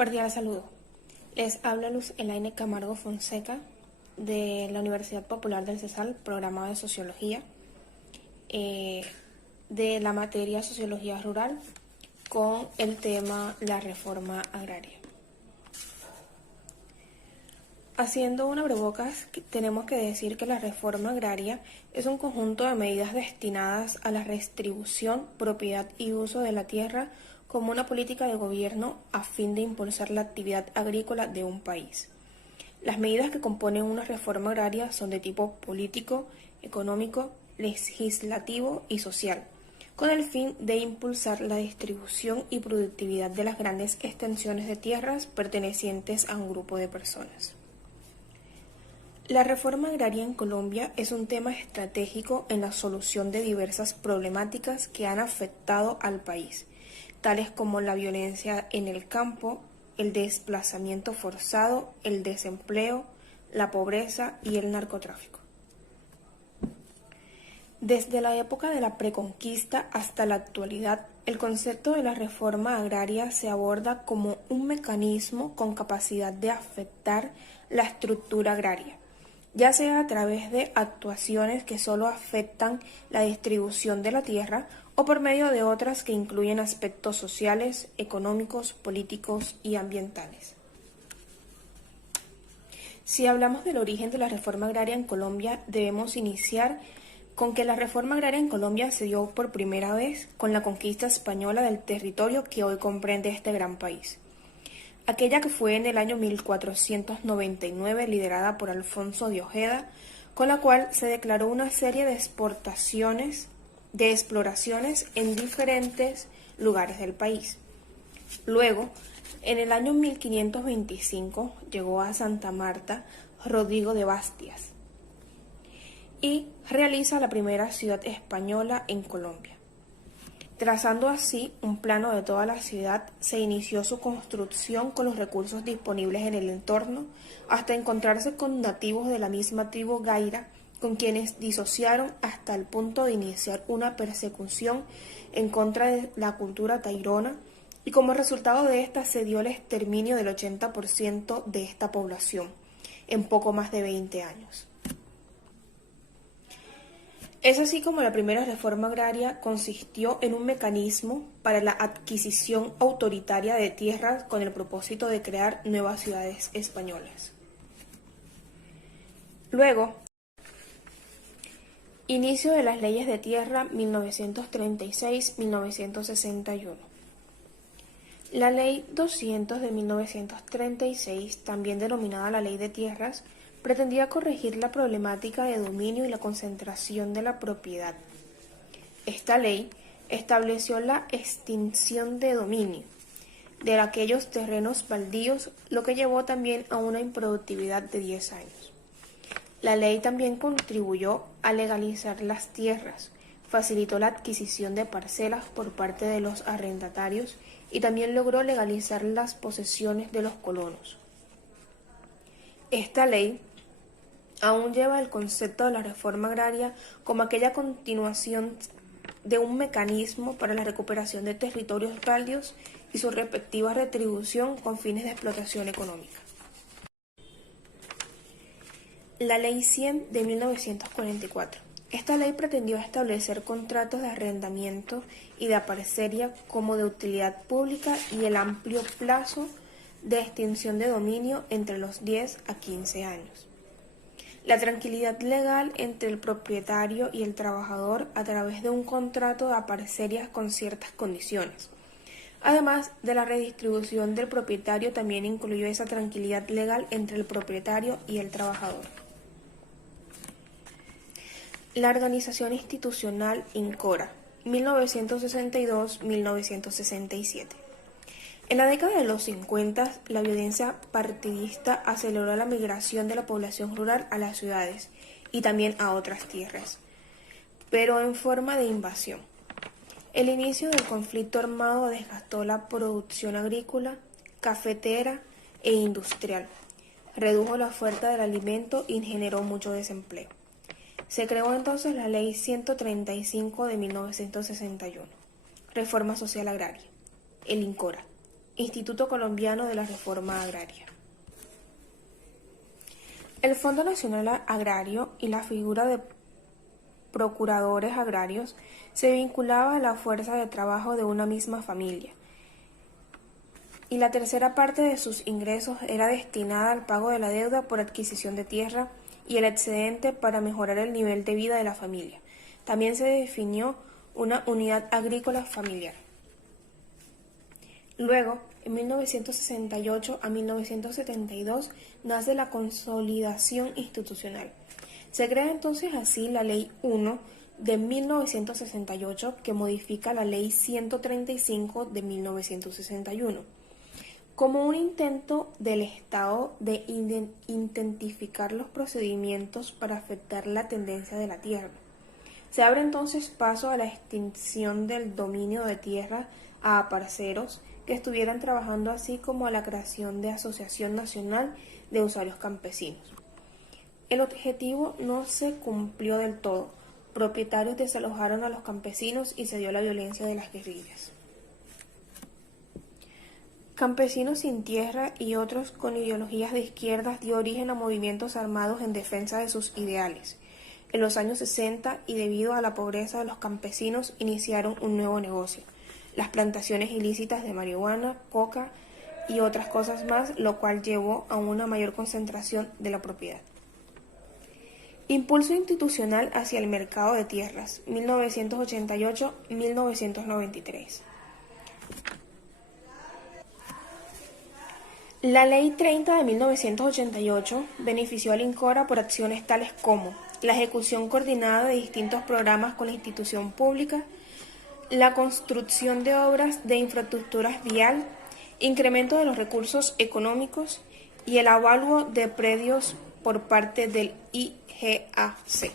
Cordial saludo. Les habla Luz Elaine Camargo Fonseca de la Universidad Popular del Cesar, programa de Sociología, de la materia Sociología Rural, con el tema la reforma agraria. Haciendo un abrebocas, tenemos que decir que la reforma agraria es un conjunto de medidas destinadas a la redistribución, propiedad y uso de la tierra como una política de gobierno a fin de impulsar la actividad agrícola de un país. Las medidas que componen una reforma agraria son de tipo político, económico, legislativo y social, con el fin de impulsar la distribución y productividad de las grandes extensiones de tierras pertenecientes a un grupo de personas. La reforma agraria en Colombia es un tema estratégico en la solución de diversas problemáticas que han afectado al país, tales como la violencia en el campo, el desplazamiento forzado, el desempleo, la pobreza y el narcotráfico. Desde la época de la preconquista hasta la actualidad, el concepto de la reforma agraria se aborda como un mecanismo con capacidad de afectar la estructura agraria, ya sea a través de actuaciones que solo afectan la distribución de la tierra o por medio de otras que incluyen aspectos sociales, económicos, políticos y ambientales. Si hablamos del origen de la reforma agraria en Colombia, debemos iniciar con que la reforma agraria en Colombia se dio por primera vez con la conquista española del territorio que hoy comprende este gran país. Aquella que fue en el año 1499 liderada por Alfonso de Ojeda, con la cual se declaró una serie de exploraciones en diferentes lugares del país. Luego, en el año 1525 llegó a Santa Marta Rodrigo de Bastias y realiza la primera ciudad española en Colombia. Trazando así un plano de toda la ciudad, se inició su construcción con los recursos disponibles en el entorno, hasta encontrarse con nativos de la misma tribu Gaira, con quienes disociaron hasta el punto de iniciar una persecución en contra de la cultura tairona, y como resultado de esta se dio el exterminio del 80% de esta población, en poco más de 20 años. Es así como la primera reforma agraria consistió en un mecanismo para la adquisición autoritaria de tierras con el propósito de crear nuevas ciudades españolas. Luego, inicio de las leyes de tierra 1936-1961. La Ley 200 de 1936, también denominada la Ley de Tierras, pretendía corregir la problemática de dominio y la concentración de la propiedad. Esta ley estableció la extinción de dominio de aquellos terrenos baldíos, lo que llevó también a una improductividad de 10 años. La ley también contribuyó a legalizar las tierras, facilitó la adquisición de parcelas por parte de los arrendatarios y también logró legalizar las posesiones de los colonos. Esta ley aún lleva el concepto de la reforma agraria como aquella continuación de un mecanismo para la recuperación de territorios baldíos y su respectiva retribución con fines de explotación económica. La Ley 100 de 1944. Esta ley pretendió establecer contratos de arrendamiento y de parcelia como de utilidad pública y el amplio plazo de extinción de dominio entre los 10 a 15 años. La tranquilidad legal entre el propietario y el trabajador a través de un contrato de parcelias con ciertas condiciones. Además de la redistribución del propietario, también incluyó esa tranquilidad legal entre el propietario y el trabajador. La organización institucional INCORA, 1962-1967. En la década de los 50, la violencia partidista aceleró la migración de la población rural a las ciudades y también a otras tierras, pero en forma de invasión. El inicio del conflicto armado desgastó la producción agrícola, cafetera e industrial, redujo la oferta del alimento y generó mucho desempleo. Se creó entonces la Ley 135 de 1961, Reforma Social Agraria, el INCORA, Instituto Colombiano de la Reforma Agraria. El Fondo Nacional Agrario y la figura de procuradores agrarios se vinculaba a la fuerza de trabajo de una misma familia, y la tercera parte de sus ingresos era destinada al pago de la deuda por adquisición de tierra y el excedente para mejorar el nivel de vida de la familia. También se definió una unidad agrícola familiar. Luego, en 1968 a 1972, nace la consolidación institucional. Se crea entonces así la Ley 1 de 1968, que modifica la Ley 135 de 1961, como un intento del Estado de intensificar los procedimientos para afectar la tendencia de la tierra. Se abre entonces paso a la extinción del dominio de tierra a parceros que estuvieran trabajando, así como a la creación de Asociación Nacional de Usuarios Campesinos. El objetivo no se cumplió del todo. Propietarios desalojaron a los campesinos y se dio la violencia de las guerrillas. Campesinos sin tierra y otros con ideologías de izquierdas dio origen a movimientos armados en defensa de sus ideales. En los años 60, y debido a la pobreza de los campesinos, iniciaron un nuevo negocio: las plantaciones ilícitas de marihuana, coca y otras cosas más, lo cual llevó a una mayor concentración de la propiedad. Impulso institucional hacia el mercado de tierras, 1988-1993. La Ley 30 de 1988 benefició al INCORA por acciones tales como la ejecución coordinada de distintos programas con la institución pública, la construcción de obras de infraestructuras vial, incremento de los recursos económicos y el avalúo de predios por parte del IGAC.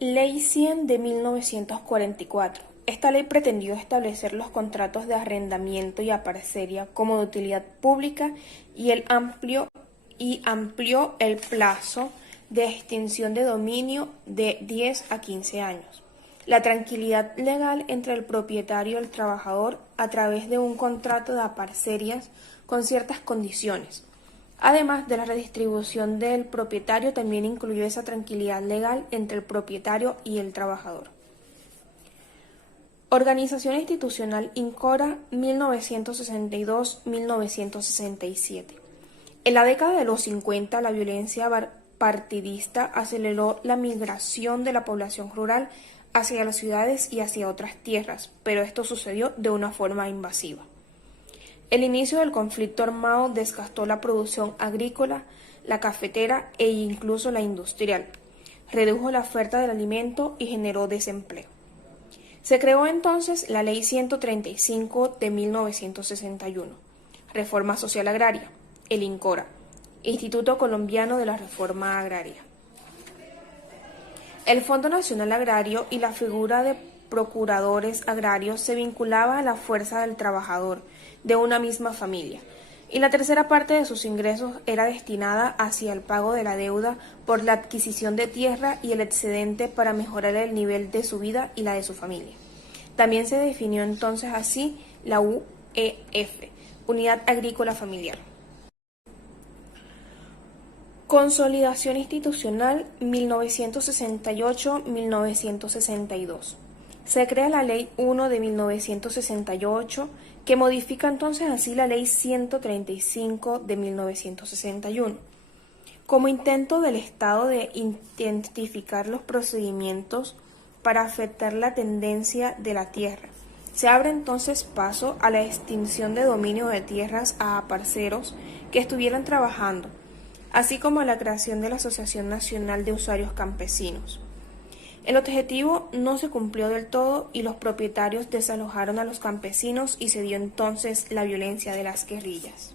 Ley 100 de 1944. Esta ley pretendió establecer los contratos de arrendamiento y aparcería como de utilidad pública y amplió el plazo de extinción de dominio de 10 a 15 años. La tranquilidad legal entre el propietario y el trabajador a través de un contrato de aparcerías con ciertas condiciones. Además de la redistribución del propietario, también incluyó esa tranquilidad legal entre el propietario y el trabajador. Organización institucional INCORA, 1962-1967. En la década de los 50, la violencia partidista aceleró la migración de la población rural hacia las ciudades y hacia otras tierras, pero esto sucedió de una forma invasiva. El inicio del conflicto armado desgastó la producción agrícola, la cafetera e incluso la industrial, redujo la oferta del alimento y generó desempleo. Se creó entonces la Ley 135 de 1961, Reforma Social Agraria, el INCORA, Instituto Colombiano de la Reforma Agraria. El Fondo Nacional Agrario y la figura de procuradores agrarios se vinculaba a la fuerza del trabajador de una misma familia, y la tercera parte de sus ingresos era destinada hacia el pago de la deuda por la adquisición de tierra y el excedente para mejorar el nivel de su vida y la de su familia. También se definió entonces así la UEF, Unidad Agrícola Familiar. Consolidación institucional, 1968-1962. Se crea la Ley 1 de 1968, que modifica entonces así la Ley 135 de 1961, como intento del Estado de intensificar los procedimientos para afectar la tendencia de la tierra. Se abre entonces paso a la extinción de dominio de tierras a parceros que estuvieran trabajando, así como a la creación de la Asociación Nacional de Usuarios Campesinos. El objetivo no se cumplió del todo y los propietarios desalojaron a los campesinos y se dio entonces la violencia de las guerrillas.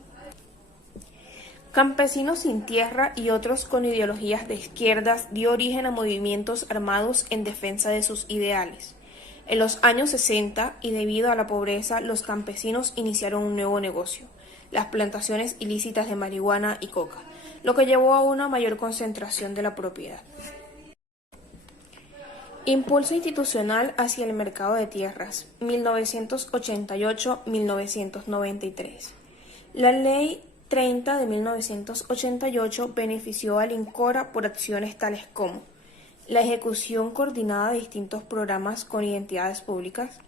Campesinos sin tierra y otros con ideologías de izquierdas dio origen a movimientos armados en defensa de sus ideales. En los años 60, y debido a la pobreza, los campesinos iniciaron un nuevo negocio: las plantaciones ilícitas de marihuana y coca, lo que llevó a una mayor concentración de la propiedad. Impulso institucional hacia el mercado de tierras, 1988-1993. La Ley 30 de 1988 benefició al INCORA por acciones tales como la ejecución coordinada de distintos programas con entidades públicas,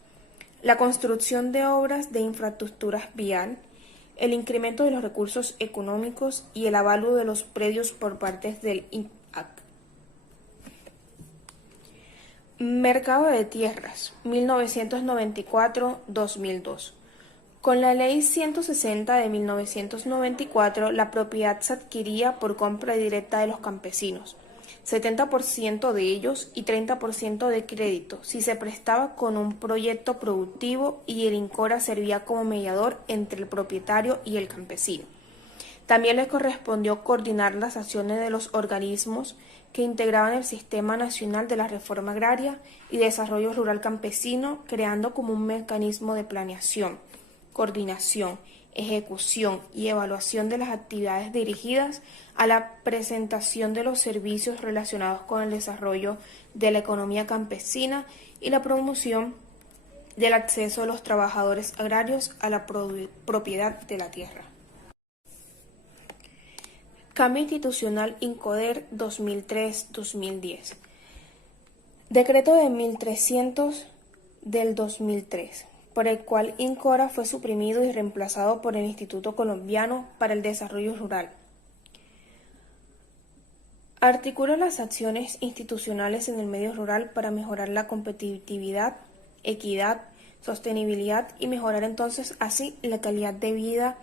la construcción de obras de infraestructuras vial, el incremento de los recursos económicos y el avalúo de los predios por parte del INAC. Mercado de tierras, 1994-2002. Con la Ley 160 de 1994, la propiedad se adquiría por compra directa de los campesinos, 70% de ellos y 30% de crédito, si se prestaba con un proyecto productivo y el INCORA servía como mediador entre el propietario y el campesino. También le correspondió coordinar las acciones de los organismos que integraban el Sistema Nacional de la Reforma Agraria y Desarrollo Rural Campesino, creando como un mecanismo de planeación, coordinación, ejecución y evaluación de las actividades dirigidas a la presentación de los servicios relacionados con el desarrollo de la economía campesina y la promoción del acceso de los trabajadores agrarios a la propiedad de la tierra. Cambio institucional INCODER 2003-2010. Decreto de 1300 del 2003, por el cual INCORA fue suprimido y reemplazado por el Instituto Colombiano para el Desarrollo Rural. Articula las acciones institucionales en el medio rural para mejorar la competitividad, equidad, sostenibilidad y mejorar entonces así la calidad de vida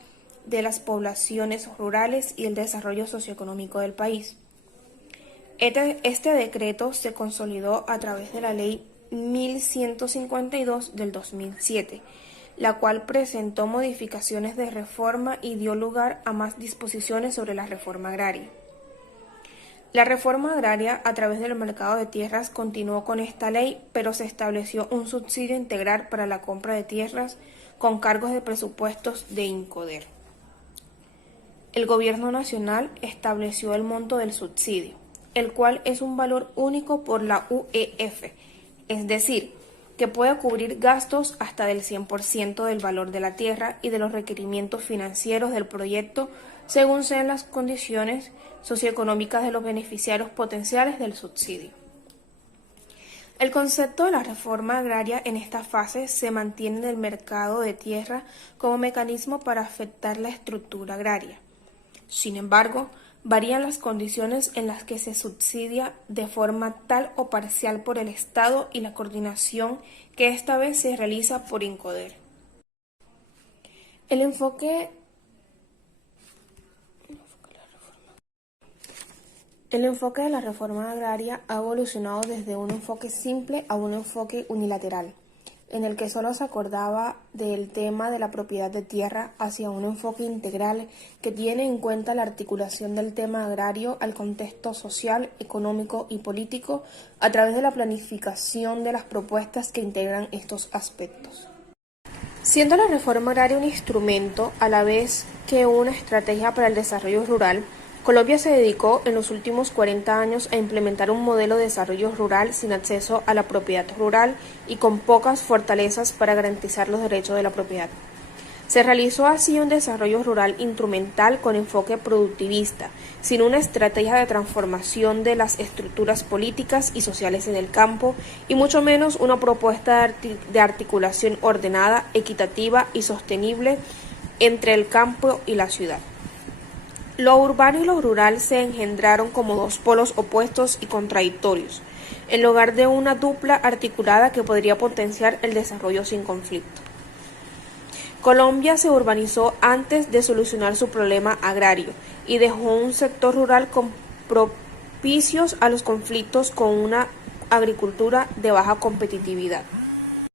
de las poblaciones rurales y el desarrollo socioeconómico del país. Este decreto se consolidó a través de la Ley 1152 del 2007, la cual presentó modificaciones de reforma y dio lugar a más disposiciones sobre la reforma agraria. La reforma agraria a través del mercado de tierras continuó con esta ley, pero se estableció un subsidio integral para la compra de tierras con cargos de presupuestos de INCODER. El Gobierno Nacional estableció el monto del subsidio, el cual es un valor único por la UEF, es decir, que puede cubrir gastos hasta del 100% del valor de la tierra y de los requerimientos financieros del proyecto según sean las condiciones socioeconómicas de los beneficiarios potenciales del subsidio. El concepto de la reforma agraria en esta fase se mantiene en el mercado de tierra como mecanismo para afectar la estructura agraria. Sin embargo, varían las condiciones en las que se subsidia de forma tal o parcial por el Estado y la coordinación que esta vez se realiza por INCODER. El enfoque de la reforma agraria ha evolucionado desde un enfoque simple a un enfoque unilateral, en el que solo se acordaba del tema de la propiedad de tierra hacia un enfoque integral que tiene en cuenta la articulación del tema agrario al contexto social, económico y político a través de la planificación de las propuestas que integran estos aspectos. Siendo la reforma agraria un instrumento a la vez que una estrategia para el desarrollo rural, Colombia se dedicó en los últimos 40 años a implementar un modelo de desarrollo rural sin acceso a la propiedad rural y con pocas fortalezas para garantizar los derechos de la propiedad. Se realizó así un desarrollo rural instrumental con enfoque productivista, sin una estrategia de transformación de las estructuras políticas y sociales en el campo, y mucho menos una propuesta de articulación ordenada, equitativa y sostenible entre el campo y la ciudad. Lo urbano y lo rural se engendraron como dos polos opuestos y contradictorios, en lugar de una dupla articulada que podría potenciar el desarrollo sin conflicto. Colombia se urbanizó antes de solucionar su problema agrario y dejó un sector rural con propicios a los conflictos con una agricultura de baja competitividad.